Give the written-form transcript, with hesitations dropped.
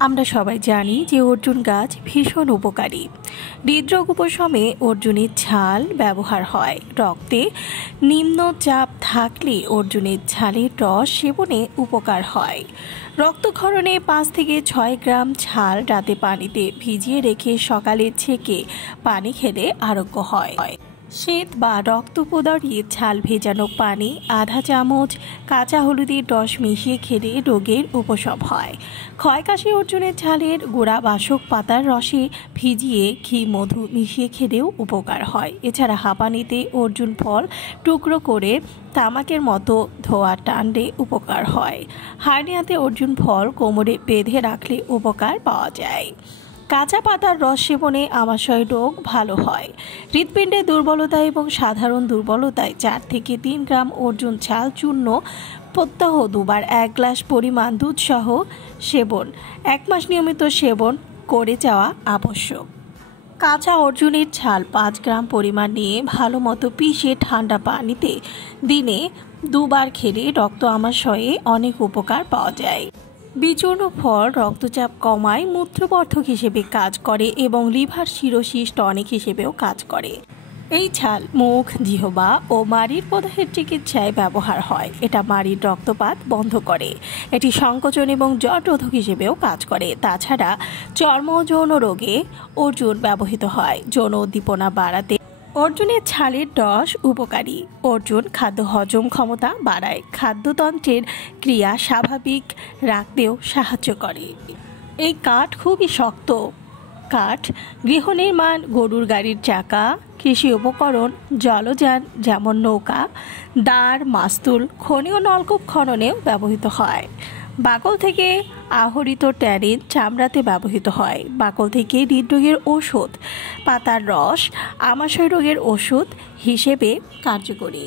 আমরা সবাই জানি যে অর্জুন গাছ ভীষণ উপকারী। হৃদরোগ উপশমে অর্জুনের ছাল ব্যবহার হয়। রক্তে নিম্নচাপ থাকলে অর্জুনের ছালের রস সেবনে উপকার হয়। রক্তক্ষরণে ৫ থেকে ৬ গ্রাম ছাল রাতে পানিতে ভিজিয়ে রেখে সকালে ছেঁকে পানি খেলে আরোগ্য হয়। শ্বেত বা রক্তপোদরী ছাল ভেজানো পানি আধা চামচ কাঁচা হলুদের রস মিশিয়ে খেলে রোগের উপশম হয়। ক্ষয়কাশি অর্জুনের ছালের গোড়া বাসক পাতার রসে ভিজিয়ে ঘি মধু মিশিয়ে খেলেও উপকার হয়। এছাড়া হাঁপানিতে অর্জুন ফল টুকরো করে তামাকের মতো ধোয়া টানলে উপকার হয়। হার্নিয়াতে অর্জুন ফল কোমরে বেঁধে রাখলে উপকার পাওয়া যায়। কাঁচা পাতার রস সেবনে আমাশয় রোগ ভালো হয়। হৃৎপিণ্ডের দুর্বলতা এবং সাধারণ দুর্বলতায় ৪ থেকে ৩ গ্রাম অর্জুন ছাল চূর্ণ প্রত্যহ ২ বার ১ গ্লাস পরিমাণ দুধ সহ সেবন ১ মাস নিয়মিত সেবন করে যাওয়া আবশ্যক। কাঁচা অর্জুনের ছাল ৫ গ্রাম পরিমাণ নিয়ে ভালো মতো পিষে ঠান্ডা পানিতে দিনে ২ বার খেলে রক্ত আমাশয়ে অনেক উপকার পাওয়া যায়। বিচূর্ণ ফল রক্তচাপ কমায়, মূত্রবর্ধক হিসেবে কাজ করে এবং লিভার সিরোসিস টনিক হিসেবেও কাজ করে। এই ছাল মুখ, জিহ্বা ও মাড়ির প্রদাহের চিকিৎসায় ব্যবহার হয়। এটা মাড়ির রক্তপাত বন্ধ করে। এটি সংকোচন এবং জটরোধক হিসেবেও কাজ করে। তাছাড়া চর্ম ও যৌন রোগে অর্জুন ব্যবহৃত হয়। যৌন উদ্দীপনা বাড়াতে অর্জুনের ছালের রস উপকারী। অর্জুন খাদ্য হজম ক্ষমতা বাড়ায়, খাদ্যতন্ত্রের ক্রিয়া স্বাভাবিক রাখতেও সাহায্য করে। এই কাঠ খুবই শক্ত কাঠ গৃহ নির্মাণ, গরুর গাড়ির চাকা, কৃষি উপকরণ, জলযান যেমন নৌকা, দাঁড়, মাস্তুল, খনি ও নলকূপ খননেও ব্যবহৃত হয়। বাকল থেকে আহরিত ট্যানিন চামড়াতে ব্যবহৃত হয়। বাকল থেকে হৃদরোগের ওষুধ, পাতার রস আমাশয় রোগের ওষুধ হিসেবে কার্যকরী।